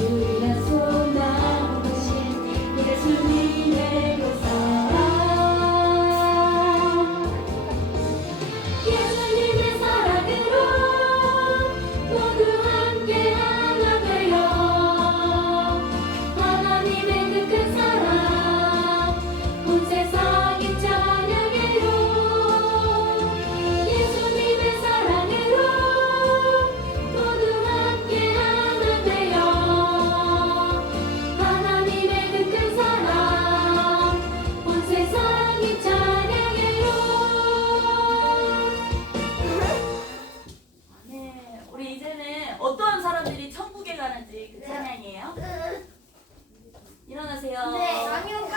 우리가 소망하신 예수님의 그 사랑 예수님의 사랑으로 모두 함께 하나 되어 하나님의 그 큰 사랑 온 세상이 찬양해요. 예수님의 사랑으로 모두 함께 하나 되어 하나님의 그 큰 사랑 온 세상이 찬양해요. 네, 우리 이제는 어떠한 사람들이 천국에 가는지 그 찬양이에요. 일어나세요. 네, 아니오가.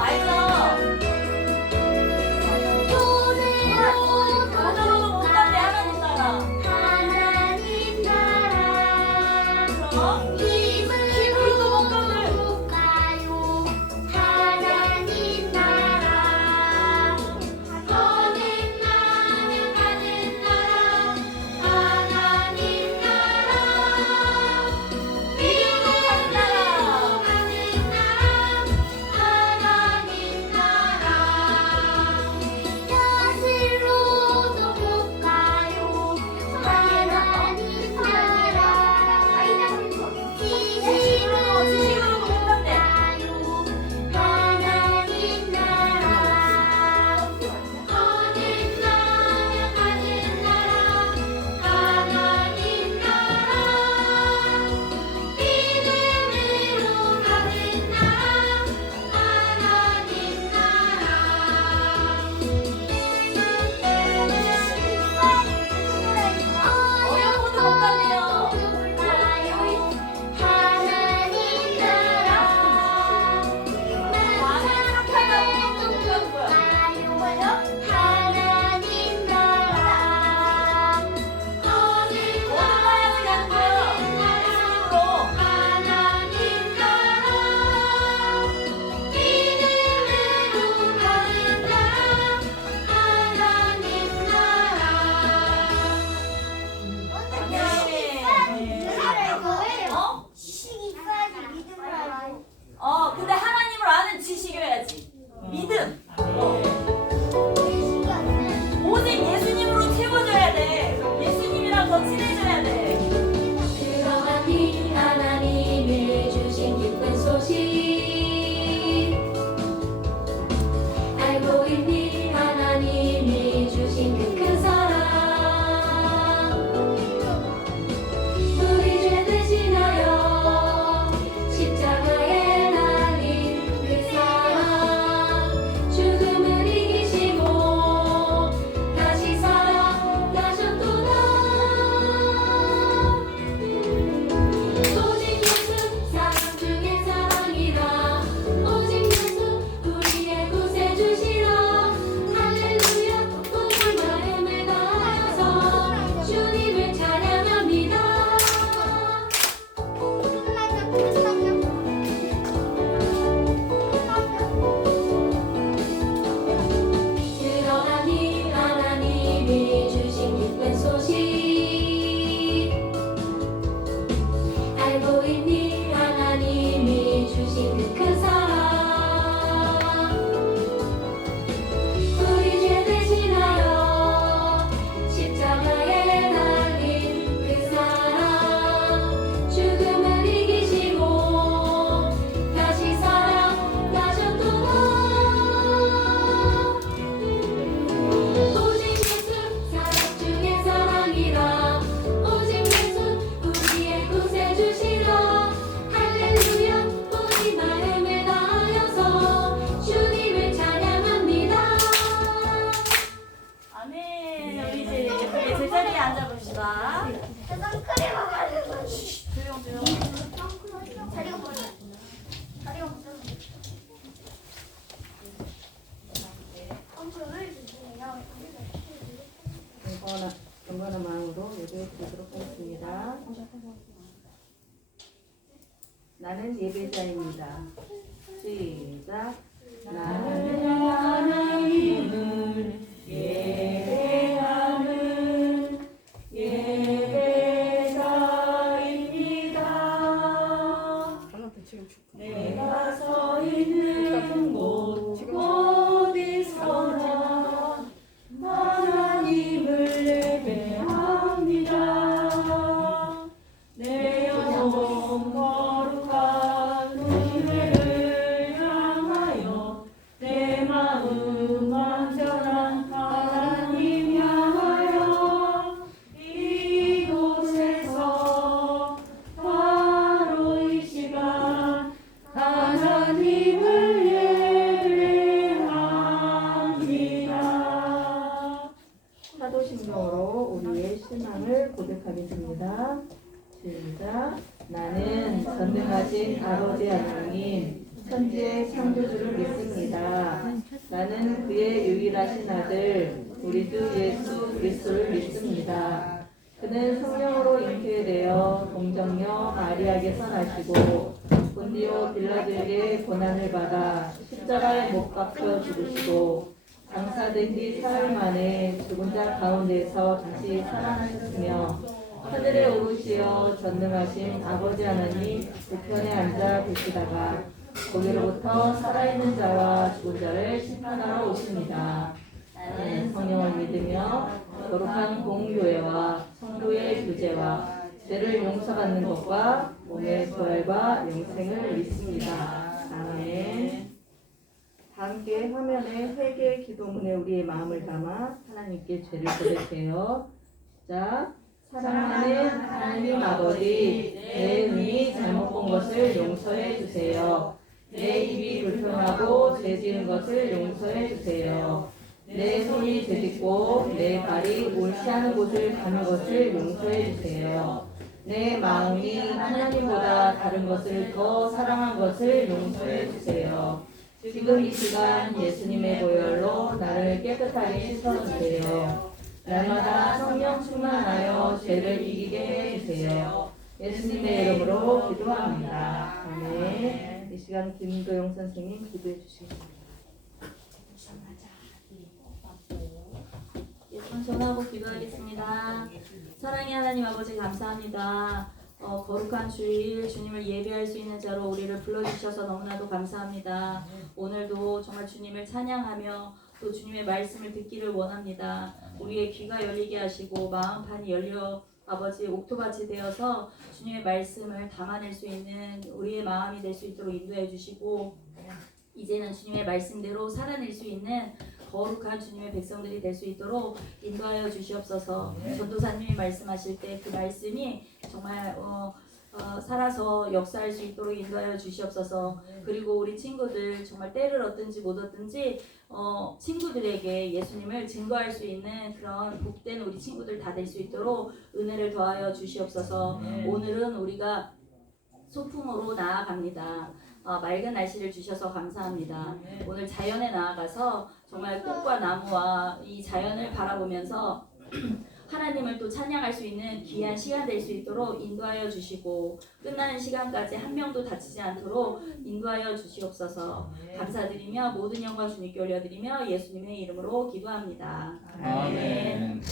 알죠? 가져도 못 간대 하나님 나라. 하나님 나라 그럼 힘으로 못 가요. 하나님 나라 어느 나라 가는 나라 하나님 나라 믿음으로 가는 나라 하나님 나라 곁으로도 못 가요. 하나님 나라 지식으로도 못 간대. 하나님 나라 어느 나라 가는 나라 하나님 나라 믿음으로 가는 나라 하나님 어려워도 못 간대요. 하나님 나라 많은 학교가 못 가는 거야. 하나님 나라 어느 어디 가야지 가는 거야. 예수님으로. 하나님 나라 믿음으로 가는 나라 하나님 나라 어? 지식이 있어야지 믿음을 알아요. 근데 하나님을 아는 지식이어야지. 믿음. 지식이 없는 오직 예수님으로 채워져야 돼. 예수님이랑 더 친해져야 돼. 그러하니 하나님이 주신 기쁜 소식 알고 있니 하나님이 주신 그 큰 사랑 우리 죄 대신하여 십자가에 달린 그 사랑 죽음을 이기시고 다시 살아나셨도다. 오직 예수 사랑 중에 사랑이라 오직 예수 우리의 구세주시라 할렐루야 모든 마음에 다하여서 주님을 찬양합니다. 그러하니 하나님이 주신 기쁜 소식 알고 있니 하나님이 주신 그 큰 사랑 우리 죄 대신하여 십자가에 달린 그 사랑 죽음을 이기시고 다시 살아나셨도다. 오직 예수 사랑 중에 사랑이라 오직 예수 우리의 구세주시라 할렐루야 우리 마음에 다하여서 주님을 찬양합니다. 아멘. 우리 이제 예쁘게 제자리에 앉아봅시다. 선크림 먹어야 조용. 자리가 뭐야? 자리가 뭐야? 선크림을 주시네요. 경건한 마음으로 예배드리도록 하겠습니다. 나는 예배자입니다. 시작. 나는 하나님을 예배하는 예배자입니다. 내가 서 있는 곳 어디서나 하나님을 예배합니다. 내 영혼 거룩한 은혜를 향하여 내 마음 완전한 하나님 향하여 이곳에서 바로 이 시간 하나님을 예배합니다. 사도신경으로 우리의 신앙을 고백하겠습니다. 시작. 나는 전능하신 아버지 하나님, 천지의 창조주를 믿습니다. 나는 그의 유일하신 아들, 우리 주 예수 그리스도를 믿습니다. 그는 성령으로 잉태되어 동정녀 마리아에게서 나시고 본디오 빌라도에게 고난을 받아 십자가에 못 박혀 죽으시고 장사된 지 사흘 만에 죽은 자 가운데서 다시 살아나셨으며 하늘에 오르시어 전능하신 아버지 하나님 우편에 앉아 계시다가 거기로부터 살아있는 자와 죽은 자를 심판하러 오십니다. 나는 성령을 믿으며 거룩한 공교회와 성도의 교제와 죄를 용서받는 것과 몸의 부활과 영생을 믿습니다. 아멘. 다 함께 화면에 회개 기도문에 우리의 마음을 담아 하나님께 죄를 고백해요. 자, 사랑하는 하나님 아버지, 내 눈이 잘못 본 것을 용서해 주세요. 내 입이 불평하고 죄 지은 것을 용서해 주세요. 내 손이 죄짓고 내 발이 옳지 않은 곳을 가는 것을 용서해 주세요. 내 마음이 하나님보다 다른 것을 더 사랑한 것을 용서해 주세요. 지금 이 시간 예수님의 보혈로 나를 깨끗하게 씻어주세요. 날마다 성령 충만하여 죄를 이기게 해주세요. 예수님의 이름으로 기도합니다. 아멘. 이 시간 김도영 선생님 기도해 주시겠습니다. 예수님 전하고 기도하겠습니다. 사랑의 하나님 아버지 감사합니다. 거룩한 주일 주님을 예배할 수 있는 자로 우리를 불러주셔서 너무나도 감사합니다. 오늘도 정말 주님을 찬양하며 또 주님의 말씀을 듣기를 원합니다. 우리의 귀가 열리게 하시고 마음판이 열려 아버지 옥토밭이 되어서 주님의 말씀을 담아낼 수 있는 우리의 마음이 될 수 있도록 인도해 주시고 이제는 주님의 말씀대로 살아낼 수 있는 거룩한 주님의 백성들이 될 수 있도록 인도하여 주시옵소서. 전도사님이 말씀하실 때 그 말씀이 정말 살아서 역사할 수 있도록 인도하여 주시옵소서. 그리고 우리 친구들 정말 때를 얻든지 못 얻든지 친구들에게 예수님을 증거할 수 있는 그런 복된 우리 친구들 다 될 수 있도록 은혜를 더하여 주시옵소서. 오늘은 우리가 소풍으로 나아갑니다. 맑은 날씨를 주셔서 감사합니다. 오늘 자연에 나아가서 정말 꽃과 나무와 이 자연을 바라보면서 하나님을 또 찬양할 수 있는 귀한 시간 될 수 있도록 인도하여 주시고 끝나는 시간까지 한 명도 다치지 않도록 인도하여 주시옵소서. 감사드리며 모든 영광 주님께 올려드리며 예수님의 이름으로 기도합니다. 아멘.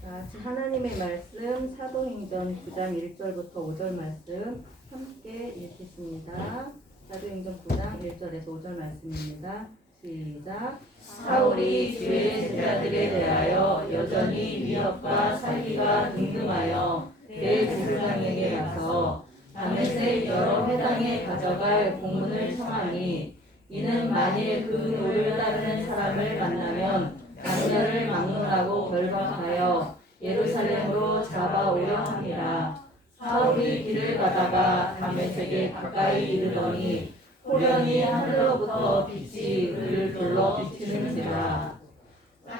자, 하나님의 말씀 사도행전 9장 1절부터 5절 말씀 함께 읽겠습니다. 사도행전 9장 1절에서 5절 말씀입니다. 시작. 사울이 주의 제자들에 대하여 여전히 위협과 살기가 등등하여 대제사장에게 가서 다메섹 여러 회당에 가져갈 공문을 청하니 이는 만일 그 노를 따르는 사람을 만나면 남녀를 막론하고 결박하여 예루살렘으로 잡아오려 함이라. 사울이 길을 가다가 다메섹에 가까이 이르더니 호련히 하늘로부터 빛이 그를 둘러 비치는지라.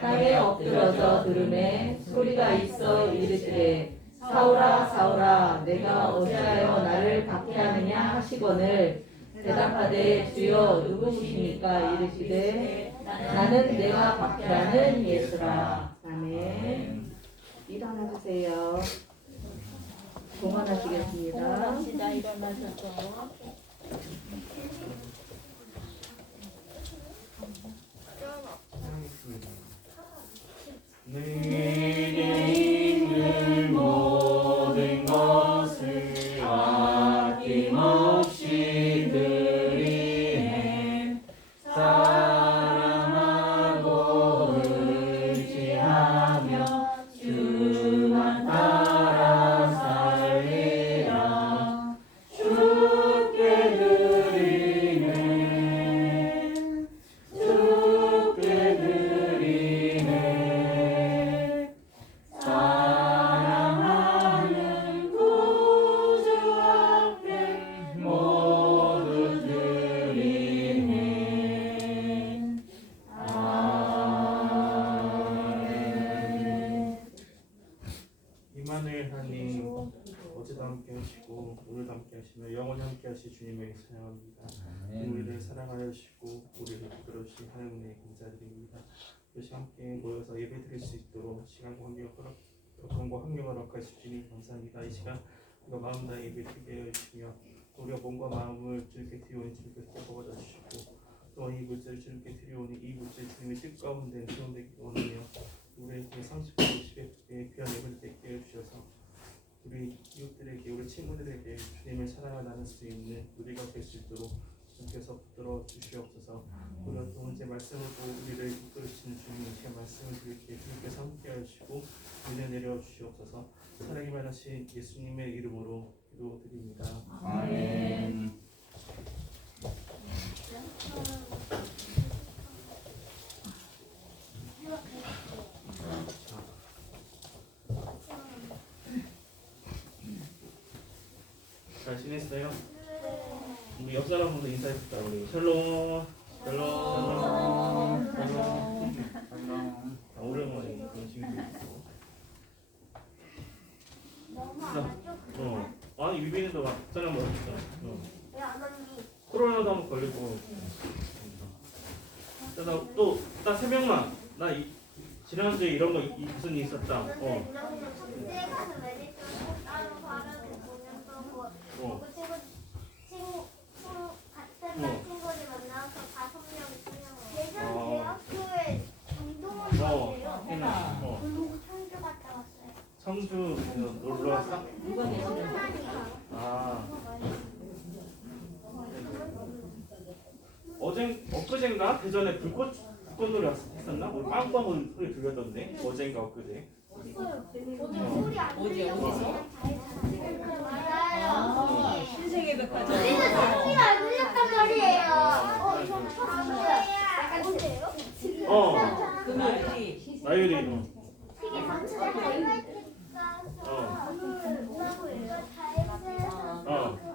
땅에 엎드러져 들음에 소리가 있어 이르시되 사울아 사울아 내가 어찌하여 나를 박해하느냐 하시거늘 대답하되 주여 누구시니까 이르시되 나는 내가 박해하는 예수라. 아멘. 일어나 주세요. 동원하시겠습니다. 합시다. 일어나셔서. 내게 있는 모든 것을 아낌없이 드리네. 사랑하고 의지하며 주만 따라 살리라. 주께 드리네. 주께 드리네. 사랑하는 구주 앞에 모두 드리네. 아멘. 이만의 하나님, 어제도 함께 하시고 오늘도 함께 하시며 영원히 함께 하실 주님에게 찬양합니다. 우리를 사랑하여 주시고 우리를 이끌어 주신 하나님의 감사드립니다. 이것이 함께 모여서 예배 드릴 수 있도록 시간과 환경을 허락하실 주님 감사합니다. 이 시간 우리가 마음 다해 예배 드리게 하여 주시며 우리가 몸과 마음을 주님께 드리오니 주님께서 뽑아다 주시고 또 이 물질을 주님께 드리오니 이 물질 주님의 뜻 가운데 수용되기 원하며 우리에게 상식과 의식에 귀한 예배를 드리게 해 주셔서 우리 이웃들에게 우리 친구들에게 주님의 사랑을 나눌 수 있는 우리가 될 수 있도록 주님께서 붙들어 주시옵소서. 우리가 또 이제 말씀을 보고 우리를 이끌으시는 주님께 말씀을 드릴 때 주님께서 함께 하시고 은혜 내려 주시옵소서. 사랑이 많으신 예수님의 이름으로 기도드립니다. 아멘. 잘 지냈어요? 우리 옆 사람분도 인사해볼까? 우리 샬롬, 샬롬, 샬롬. 오랜만에 그런 친구도 있고. 너무 안 좋고 아니 유빈이도 막 짠한 거 있어. 왜안 왔니? 코로나도 한번 걸리고. 나또나 세 명만 지난주에 이런 거 무슨 일 있었다. 근데 우리는 숙제 가서 메디컬 따로 바르는 공연도 보고 친구 같은 날 친구들 만나서 5명이 수영을 예전 대학교에 운동원이에요. 그리고 청주 갔다 왔어요. 청주 놀러 왔어? 누가 계시는 아 엊그젠가 대전에 불꽃놀이 했었나? 우리 빵빵 소리 들렸던데 어젠가 엊그제. 소리 안 어디, 들려서 어디서? 그냥 맞아요. 신세계백화점. 우리는 소리가 안 들렸단 말이에요. 저 언제요? 금요일이 나유리. 되게 단체가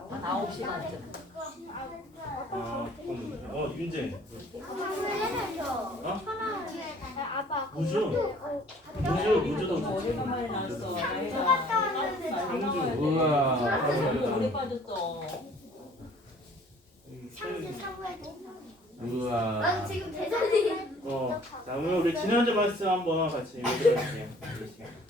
나 9시 반쯤. 윤재. 아빠 무주도 오래간만에 나왔어. 갔다 왔는데 상주. 우와. 오래 빠졌어. 상주 사무에 우와. 난 지금 대전이 자, 오늘 우리 지난주 말씀 한번 같이 읽어볼게요.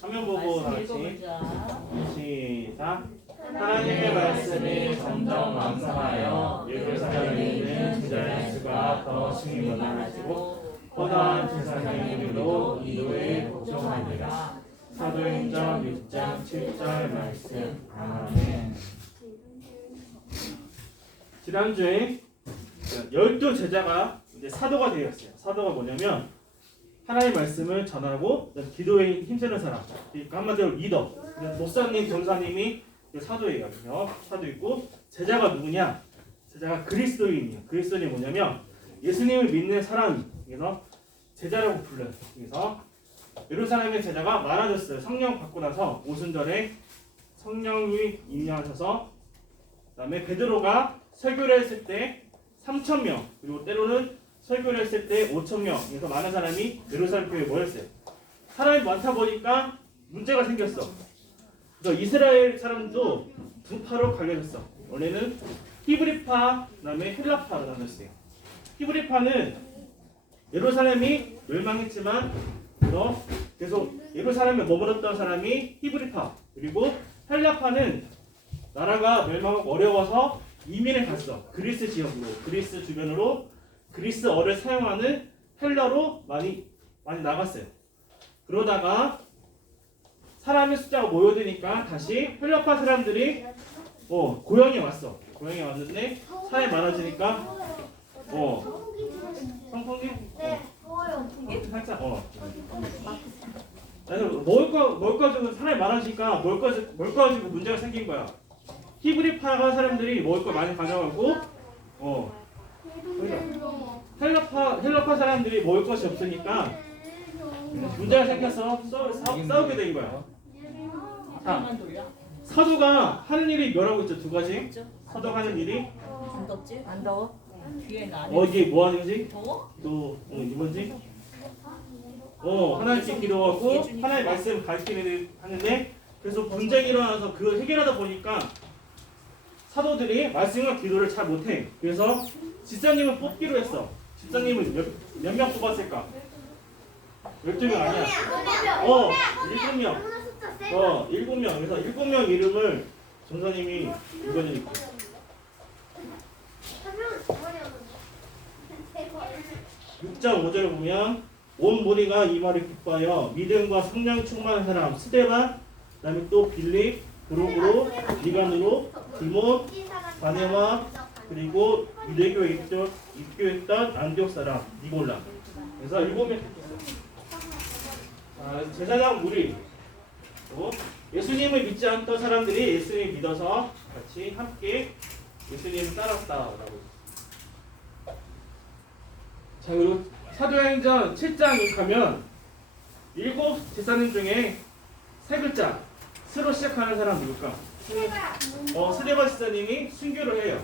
화면 보고 다 말씀 같이 읽어보자. 시작. 하나님의 말씀이 점점 완성하여 예루살렘에 있는 제자의 수가 더 심히 많아지고 허다한 제사장님들도 이도에 복종하니라. 사도행전 6장 7절 말씀. 아멘. 지난주에 12제자가 이제 사도가 되었어요. 사도가 뭐냐면 하나님의 말씀을 전하고 기도에 힘쓰는 사람. 그러니까 한마디로 리더. 목사님, 전사님이 사도예요. 사도 있고 제자가 누구냐? 제자가 그리스도인이에요. 그리스도인이 뭐냐면 예수님을 믿는 사람. 그래서 제자라고 불러요. 그래서 예루살렘의 제자가 많아졌어요. 성령 받고 나서 오순절에 성령이 임하셔서 그다음에 베드로가 설교를 했을 때 3,000명 그리고 때로는 설교를 했을 때 5,000명 그래서 많은 사람이 예루살렘 교회에 모였어요. 사람이 많다 보니까 문제가 생겼어. 그래서 이스라엘 사람도 두 파로 갈려졌어. 원래는 히브리파 그다음에 헬라파로 나눴어요. 히브리파는 예루살렘이 멸망했지만 계속 예루살렘에 머물렀던 사람이 히브리파 그리고 헬라파는 나라가 멸망하고 어려워서 이민을 갔어. 그리스 지역으로, 그리스 주변으로 그리스어를 사용하는 헬라로 많이 나갔어요. 그러다가 사람의 숫자가 모여드니까 다시 헬라파 사람들이 고향에 왔어. 고향에 왔는데 사람이 많아지니까 선풍기? 네, 더워요. 살짝 그래서 먹을 거 가지고 사람이 많아지니까 먹을 거 가지고 문제가 생긴 거야. 히브리파가 사람들이 먹을 거 많이 가져가고 헬라파 사람들이 먹을 것이 없으니까 문제가 생겨서 싸우게 된 거야. 자, 사도가 하는 일이 뭐라고 있죠? 두 가지. 사도가 하는 일이 안 덥지? 안 더워? 뒤에 나. 이게 뭐 하는 거지? 더워? 또 이거지? 하나님께 기도하고 하나님의 말씀 가르치는 하는데 그래서 분쟁이 일어나서 그걸 해결하다 보니까 사도들이 말씀과 기도를 잘 못해. 그래서 집사님을 뽑기로 했어. 집사님은 몇 명 뽑았을까? 12명 아니야. 7명. 7명. 그래서 7명 이름을 전사님이 읽어드릴게요. 6.5절을 보면 온 무리가 이 말을 기뻐하여 믿음과 성령 충만한 사람 스데반, 그다음에 또 빌립, 브로그로, 니간으로, 디몬, 바네와 그리고 유대교에 입교했던 안디옥 사람 니골라. 그래서 7명 제사장 무리 또 예수님을 믿지 않던 사람들이 예수님을 믿어서 같이 함께 예수님을 따랐다라고. 자, 그리고 사도행전 7장에 가면 7 제사님 중에 3글자 스로 시작하는 사람 누굴까? 스데반 지사님이 순교를 해요.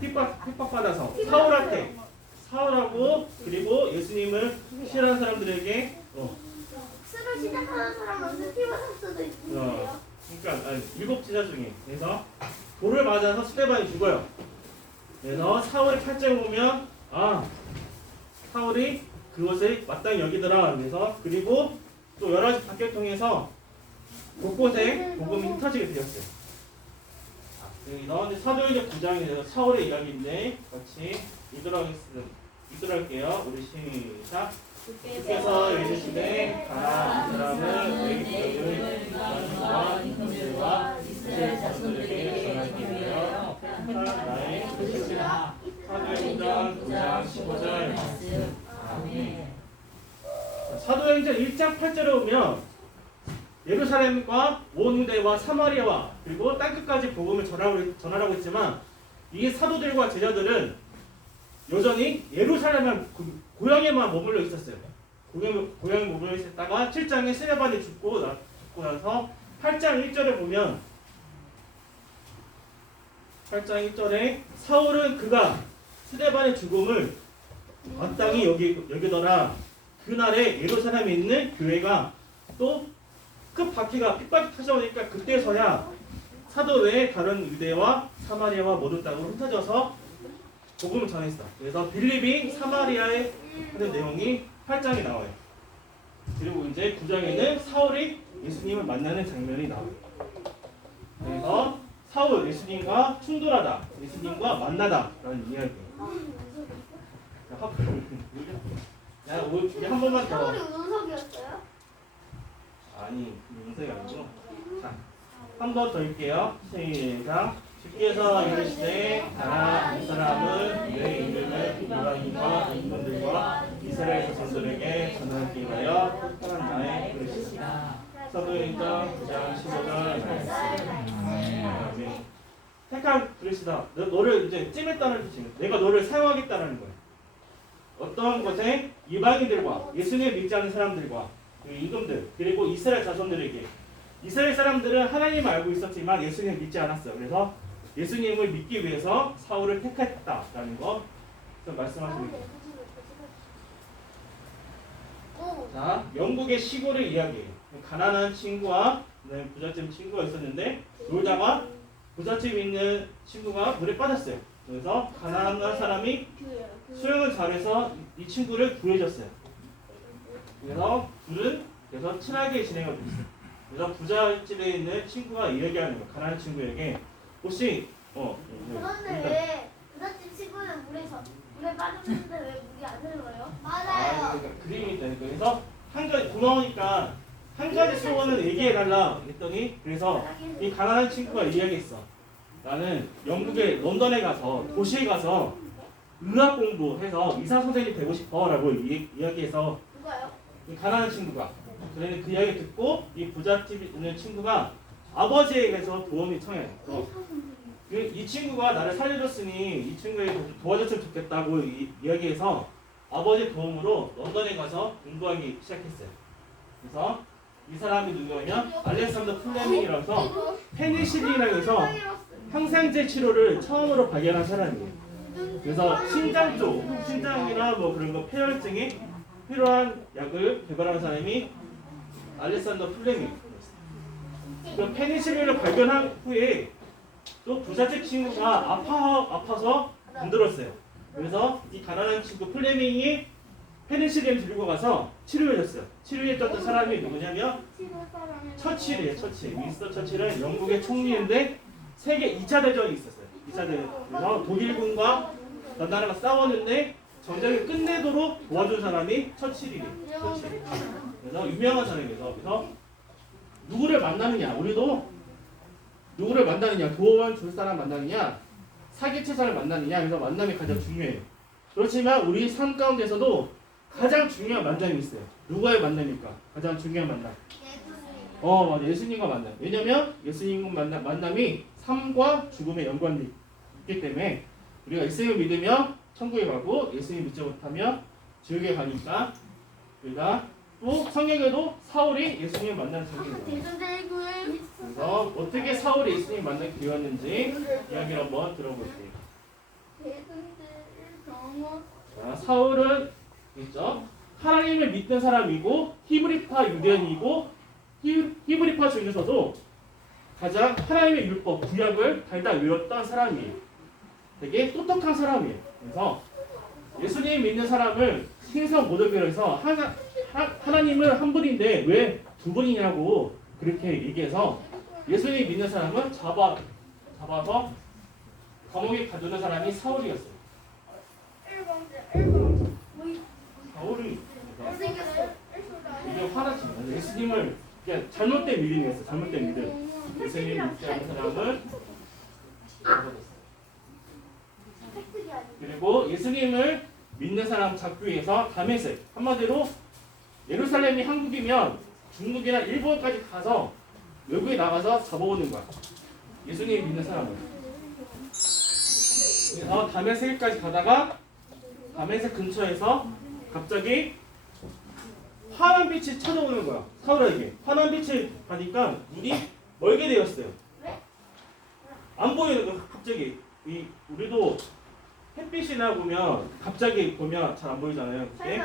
핍박받아서 사울하고 그리고 예수님을 싫어하는 사람들에게 스로 시작하는 사람은 스티븐 수도 있고요. 그러니까 7 제자 중에 그래서 돌을 맞아서 스데반이 죽어요. 그래서 사울의 8장을 보면 사울이 그것을 마땅히 여기더라. 그래서 그리고 또 여러 가지 박해를 통해서 곳곳에 복음이 흩어지게 되었어요. 여기서 사도행전 9장에 사울의 이야기인데 같이 읽도록 할게요. 우리 시작. 주께서 이르시되 가나안 사람을 외국인을 유다인과 임금들과 이스라엘 자손들에게 전하기 위하여 나의 뜻이라. 사도행전 9장 15절 말씀. 아멘. 사도행전 1장 8절에 보면 예루살렘과 온 유대와 사마리아와 그리고 땅끝까지 복음을 전하라고 했지만 이 사도들과 제자들은 여전히 예루살렘만 고향에만 머물러 있었어요. 고향에 머물러 있었다가 7장에 스데반이 죽고 나서 8장 1절에 보면 8장 1절에 사울은 그가 스데반의 죽음을 마땅히 여기더라. 그날에 예루살렘에 있는 교회가 또 핍박이 터져오니까 그때서야 사도 외에 다른 유대와 사마리아와 모든 땅으로 흩어져서 복음을 전했어. 그래서 빌립이 사마리아에 하는 내용이 8장에 나와요. 그리고 이제 9장에는 사울이 예수님을 만나는 장면이 나와요. 그래서 사울 예수님과 충돌하다, 예수님과 만나다라는 이야기예요. 우리 한 번만 더. 사울이 운석이었어요? 아니, 문제가 아니고. 자, 한 번 더 읽게요. 시작. 주께서 이르시되 가나 이 사람은 내 이름을 이방인과 임금들과 이스라엘 자손들에게 전하기 위하여 택한 나의 그릇이다. 사도행전 9장 15절 말씀. 아멘. 택한 그릇이다. 너를 이제 찜했다는 뜻이에요. 내가 너를 사용하겠다는 거예요. 어떤 것에 이방인들과 예수님을 믿지 않는 사람들과 임금들 그리고 이스라엘 자손들에게 이스라엘 사람들은 하나님을 알고 있었지만 예수님을 믿지 않았어요. 그래서 예수님을 믿기 위해서 사울을 택했다라는 거 말씀하십니다. 자, 영국의 시골의 이야기예요. 가난한 친구와 부잣집 친구가 있었는데 놀다가 부잣집 있는 친구가 물에 빠졌어요. 그래서 가난한 사람이 수영을 잘해서 이 친구를 구해줬어요. 그래서 둘은 친하게 지내고 있어요. 그래서 부잣집에 있는 친구가 이야기하는 거야. 가난한 친구에게 혹시 그런데 왜 부잣집 친구는 물에 빠졌는데 왜 물이 안 흘러요? 그러니까 그림이 있다니까. 그래서 한 가지 고마우니까 한 가지 소원을 얘기해달라 했더니 그래서 이 가난한 친구가 이야기했어. 나는 영국의 런던에 가서 도시에 가서 의학 공부해서 의사 선생님 되고 싶어라고 이야기해서 누가요? 이 가난한 친구가 그런데 그 이야기 듣고 이 부잣집에 있는 친구가 아버지에게서 도움이 청해. 이 친구가 나를 살려줬으니 이 친구에게 도와줬으면 좋겠다고 이야기해서 아버지 도움으로 런던에 가서 공부하기 시작했어요. 그래서 이 사람이 누구냐면 알렉산더 플레밍이라서 페니실린이라고 해서 항생제 치료를 처음으로 발견한 사람이에요. 그래서 신장 쪽, 신장이나 뭐 그런 거 폐혈증에 필요한 약을 개발한 사람이 알렉산더 플레밍. 그 페니실린을 발견한 후에 또 부잣집 친구가 아파서 힘들었어요. 그래서 이 가난한 친구 플레밍이 페니실린을 들고 가서 치료해줬어요. 치료해줬던 사람이 누구냐면 처칠이에요. 처칠. 윈스턴 처칠은 영국의 총리인데 세계 2차 대전이 있었어요. 2차 대전. 그래서 독일군과 나라가 싸웠는데 전쟁을 끝내도록 도와준 사람이 처칠이에요. 처칠. 그래서 유명한 사람이에요. 그래서 누구를 만나느냐? 우리도 누구를 만나느냐? 도움을 줄 사람 만나느냐? 사기칠 사람을 만나느냐? 그래서 만남이 가장 중요해요. 그렇지만 우리 삶 가운데서도 가장 중요한 만남이 있어요. 누구와의 만남일까? 가장 중요한 만남. 맞아. 예수님과 만남. 왜냐면 예수님과 만남이 삶과 죽음에 연관이 있기 때문에 우리가 예수님을 믿으면 천국에 가고 예수님 믿지 못하면 지옥에 가니까 우리가 또 성경에도 사울이 예수님을 만나는 성경이에요. 그래서 어떻게 사울이 예수님을 만나게 되었는지 이야기를 한번 들어볼게요. 자, 사울은 있죠. 하나님을 믿는 사람이고 히브리파 유대인이고 히브리파 중에서도 가장 하나님의 율법 구약을 달달 외웠던 사람이에요. 되게 똑똑한 사람이에요. 그래서 예수님 믿는 사람을 신성 모독교에서 하나님은 한 분인데 왜 두 분이냐고 그렇게 얘기해서 예수님 믿는 사람은 잡아서 감옥에 가두는 사람이 사울이었어요. 사울이 이게 화났지. 예수님을 그냥 잘못된 믿음이었어. 잘못된 믿음. 예수님 믿지 않는 사람을 잡아줬어요. 그리고 예수님을 믿는 사람 잡기 위해서 다메섹, 한마디로 예루살렘이 한국이면 중국이나 일본까지 가서 외국에 나가서 잡아오는 거야. 예수님 믿는 사람을. 그래서 다메섹까지 가다가 다메섹 근처에서 갑자기 환한 빛이 찾아오는 거야. 사울에게. 환한 빛이 가니까 눈이 멀게 되었어요. 안 보이는 거야. 갑자기. 우리도 햇빛이나 보면 갑자기 보면 잘 안 보이잖아요. 그때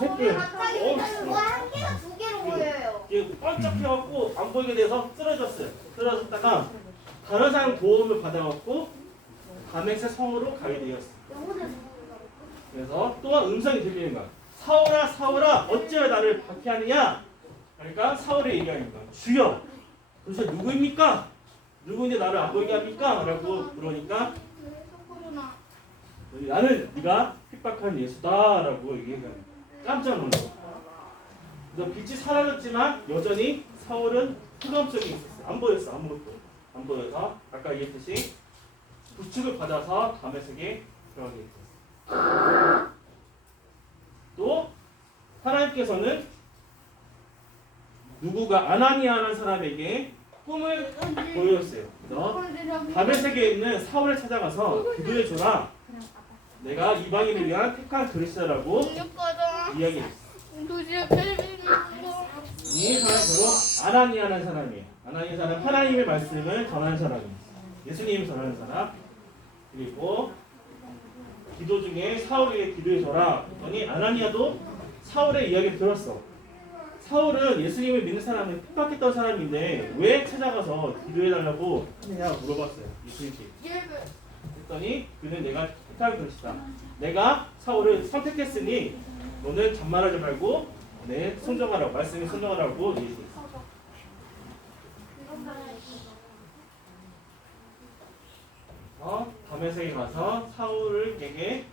햇빛. 한 개가 두 개로 보여요. 이게 반짝해갖고 안 보이게 돼서 쓰러졌어요. 쓰러졌다가 다른 사람 도움을 받아갖고 다메섹 성으로 가게 되었어요. 그래서 또한 음성이 들리는 거야. 사울아 사울아 어찌하여 나를 박해하느냐. 그러니까 사울이 얘기하는 거야. 주여 도대체 누구입니까? 누구인데 나를 안 보이게 합니까? 라고 물으니까 나는 네가 핍박한 예수다라고 얘기해요. 깜짝 놀랐어. 그래서 빛이 사라졌지만 여전히 사울은 흑암 속에 있었어요. 안 보였어. 아무것도 안 보여서 아까 얘기했듯이 부축을 받아서 다메섹에 들어가게 됐어요. 또 하나님께서는 누구가 아나니아라는 사람에게 꿈을 보여줬어요. 그래서 다메섹에 있는 사울을 찾아가서 기도해 줘라. 내가 이방인을 위한 택한 그리스도라고 이야기했어요. 이 사람 바로 아나니아라는 사람이에요. 아나니아 사람 하나님의 말씀을 전하는 사람이에요. 예수님이 전하는 사람. 그리고 기도 중에 사울에게 기도해 줘라. 그랬더니 아나니아도 사울의 이야기를 들었어. 사울은 예수님을 믿는 사람은 핍박했던 사람인데 왜 찾아가서 기도해달라고 하느냐 물어봤어요. 예수님께. 그랬더니 그는 내가 택한 그릇이다. 내가 사울을 선택했으니 너는 잔말하지 말고 네, 순종하라고 말씀이 순종하라고 얘기해 있어요. 다메섹에 가서 사울에게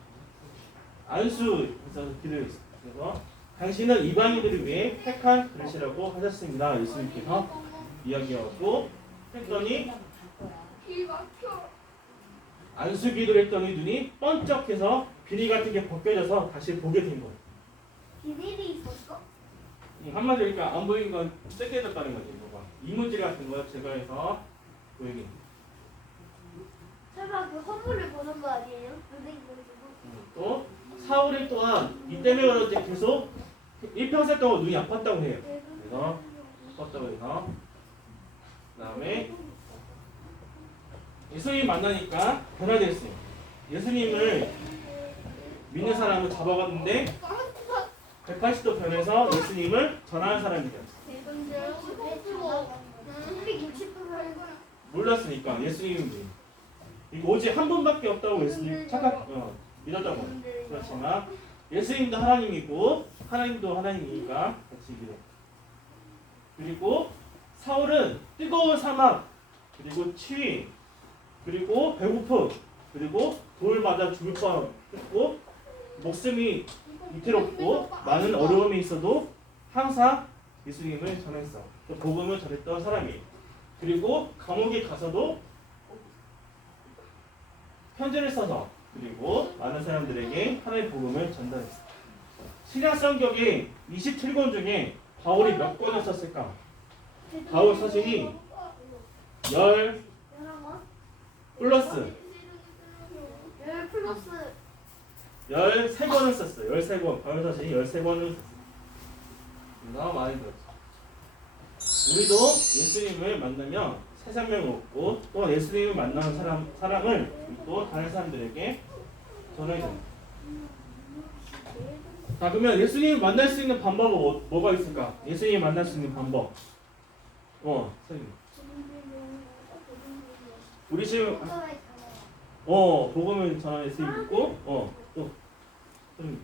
안수해서 기도했어요. 그래서 당신은 이방인들을 위해 택한 그릇이라고 하셨습니다. 예수님께서 이야기하고 했더니 안수 기도를 했더니 눈이 번쩍해서 비니 같은 게 벗겨져서 다시 보게 된 거예요. 비밀이 있었어? 한마디로 그러니까 안 보이는 건 쬐개졌다는 거죠. 이거가 이물질 같은 거 제거해서 보이게. 설마 그 허물을 보는 거 아니에요? 눈에 있는 거. 또 사울이 또한 이 때문에 그런지 계속 일평생 동안 눈이 아팠다고 해요. 그래서 아팠다고 해서 그다음에 예수님 만나니까 변화됐어요. 예수님을 믿는 사람을 잡아갔는데 180도 변해서 예수님을 전하는 사람이 되었어요. 몰랐으니까 예수님이 이거 오직 한 분밖에 없다고 예수님 믿었다고 해요. 그렇지만 예수님도 하나님이고 하나님도 하나님이니까 같이 믿어. 그리고 사울은 뜨거운 사막 그리고 추위 그리고 배고픔 그리고 돌 맞아 죽을 뻔했고 목숨이 위태롭고 많은 어려움이 있어도 항상 예수님을 전했어. 또 복음을 전했던 사람이에요. 그리고 감옥에 가서도 편지를 써서 그리고 많은 사람들에게 하나님의 복음을 전달했어. 신약 성경에 27권 중에 바울이 몇 권을 썼을까? 바울 서신이 10 플러스 13권을 썼어요. 13권. 바울 서신이 13권을 썼어요. 너무 많이 들었죠. 우리도 예수님을 만나면 새 생명을 얻고 또 예수님을 만나는 사랑을 또 다른 사람들에게 전해야 됩니다. 자, 그러면 예수님을 만날 수 있는 방법은 뭐가 있을까? 예수님을 만날 수 있는 방법. 선생님. 우리 지금 복음을 전하는 예수님 있고 또 선생님.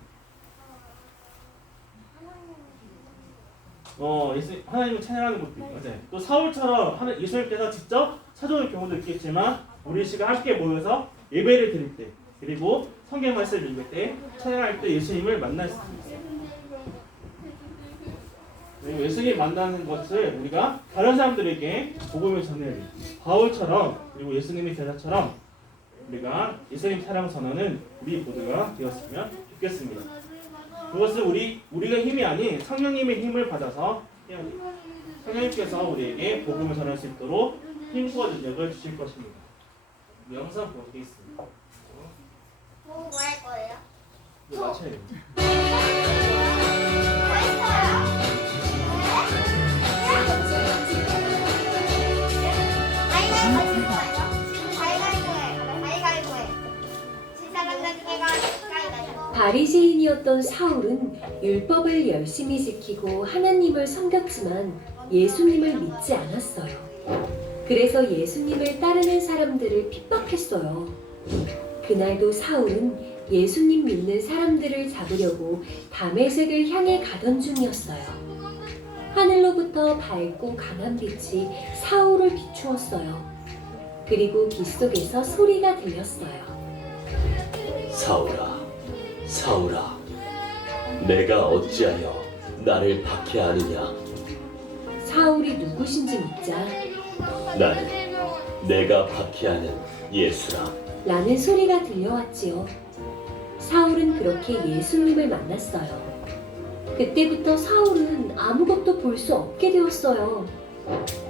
예수님 하나님을 찬양하는 것도 있고 맞아요. 또 사울처럼 예수님께서 직접 찾아올 경우도 있겠지만 우리 시가 함께 모여서 예배를 드릴 때 그리고 성경 말씀을 읽을 때 찬양할 때 예수님을 만날 수 있어요. 그리고 예수님 만나는 것을 우리가 다른 사람들에게 복음을 전해야 돼요. 바울처럼 그리고 예수님의 제자처럼 우리가 예수님 사랑 전하는 우리 모두가 되었으면 좋겠습니다. 그것은 우리가 힘이 아닌 성령님의 힘을 받아서 해야 돼요. 성령님께서 우리에게 복음을 전할 수 있도록 힘과 능력을 주실 것입니다. 영상 보겠습니다. 뭐 할 거예요? 이거 맞춰야 돼요. 바리새인이었던 사울은 율법을 열심히 지키고 하나님을 섬겼지만 예수님을 믿지 않았어요. 그래서 예수님을 따르는 사람들을 핍박했어요. 그날도 사울은 예수님 믿는 사람들을 잡으려고 다메섹을 향해 가던 중이었어요. 하늘로부터 밝고 강한 빛이 사울을 비추었어요. 그리고 빛 속에서 소리가 들렸어요. 사울아, 사울아, 내가 어찌하여 나를 박해하느냐? 사울이 누구신지 묻자 나는 내가 박해하는 예수라. 라는 소리가 들려왔지요. 사울은 그렇게 예수님을 만났어요. 그때부터 사울은 아무것도 볼 수 없게 되었어요.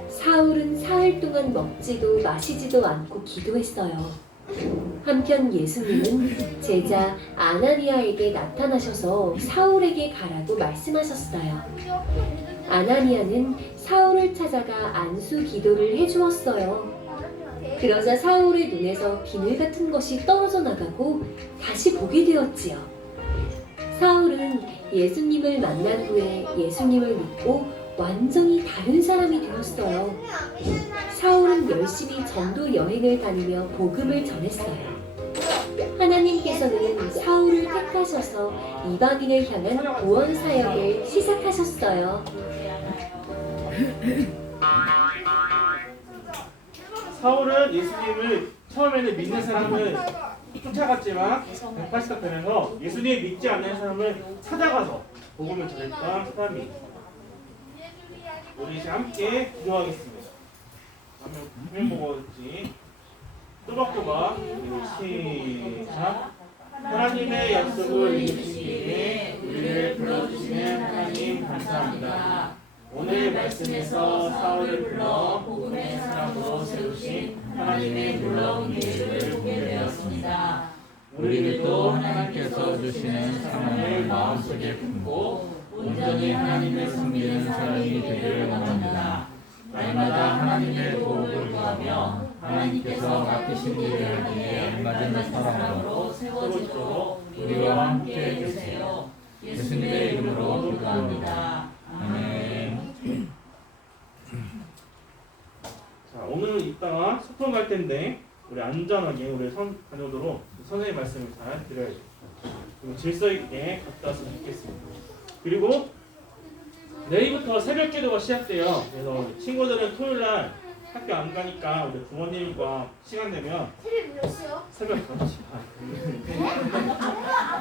사울은 사흘 동안 먹지도 마시지도 않고 기도했어요. 한편 예수님은 제자 아나니아에게 나타나셔서 사울에게 가라고 말씀하셨어요. 아나니아는 사울을 찾아가 안수 기도를 해주었어요. 그러자 사울의 눈에서 비늘 같은 것이 떨어져 나가고 다시 보게 되었지요. 사울은 예수님을 만난 후에 예수님을 믿고 완전히 다른 사람이 되었어요. 사울은 열심히 전도 여행을 다니며 복음을 전했어요. 하나님께서는 사울을 택하셔서 이방인을 향한 구원 사역을 시작하셨어요. 사울은 예수님을 처음에는 믿는 사람을 쫓아갔지만 180도 예수님을 믿지 않는 사람을 찾아가서 복음을 전했던 사람입니다. 우리 이제 함께 기도하겠습니다. 화면 보고지 또박또박 시작. 하나님의 약속을 이루시기에 우리를 불러주시는 하나님 감사합니다. 오늘 말씀에서 사울을 불러 복음의 사람으로 세우신 하나님의 놀라운 계획을 보게 되었습니다. 우리들도 하나님께서 주시는 사랑을 마음속에 품고 온전히 하나님을 섬기는 사람이 되기를 원합니다. 날마다 하나님의 도움을 구하며 하나님께서 맡기신 일을 위해 알맞은 사람으로 세워지도록 우리와 함께 해주세요. 예수님의 이름으로 기도합니다. 아멘. 자, 오늘 이따가 소통 갈 텐데 우리 안전하게 우리 다녀오도록 선생님 말씀을 잘 드려야죠. 그리고 질서 있게 갔다 왔으면 좋겠습니다. 그리고 내일부터 새벽 기도가 시작돼요. 그래서 친구들은 토요일 날 학교 안 가니까 우리 부모님과 시간 되면 새벽 몇 시요? 새벽 그렇지.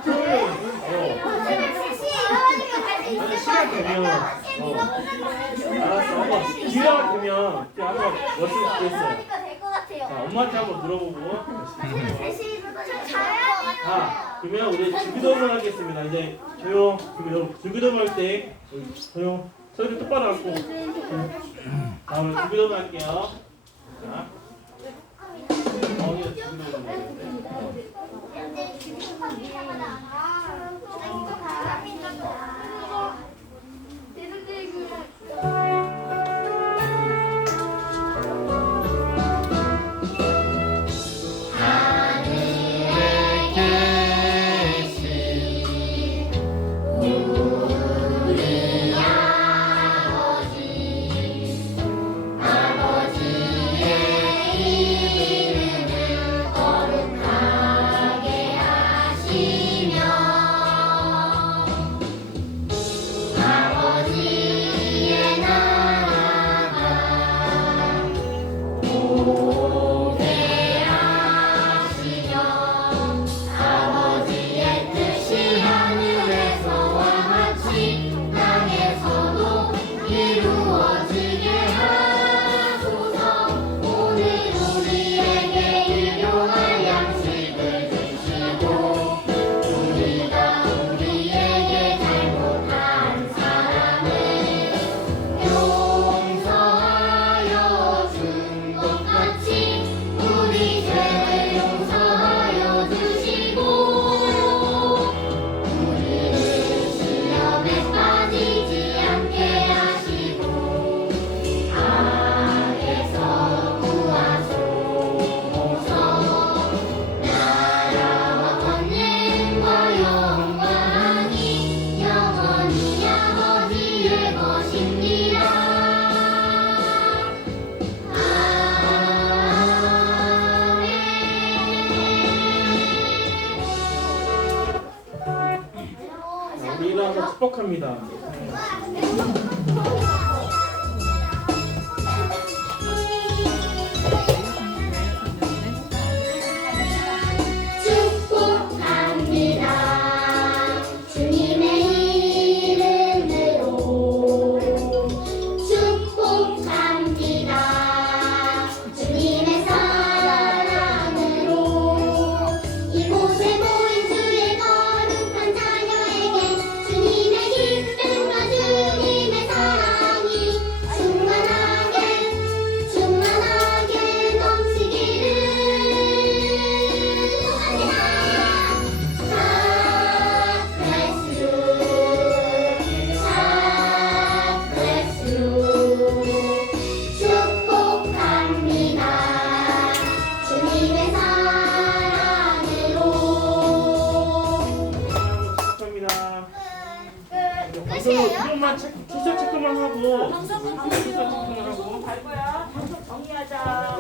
토요일 새벽 3시에 일어나니까 갈수 있을 것 시간 되면 알았어. 한번 기회가 되면 한번 열심히 듣겠어요. 그러니까 될 것 같아요. 자, 엄마한테 한번 물어보고. 새벽 3시에 일어나니까 자야 자, 그러면 우리 주기도문 하겠습니다. 이제 조용, 주기도문 할 때 조용, 소리 똑바로 하고. 다음에 주기도문 할게요. 자, 어머니가 주기도문 하는데. 우리 일어나서 축복합니다. 축복합니다. 주님의 이름으로 축복합니다. 주님의 사랑으로 이곳에 모인 주의 거룩한 자녀에게 주님의 기쁨과 주님의 사랑이 충만하게 넘치기를 축복합니다. 주님의 사랑으로 축복합니다. 끝이에요? 조금만 출석 체크만 하고. 방송은 출석 체크만 하고. 갈 거야. 방송 정리하자. 아,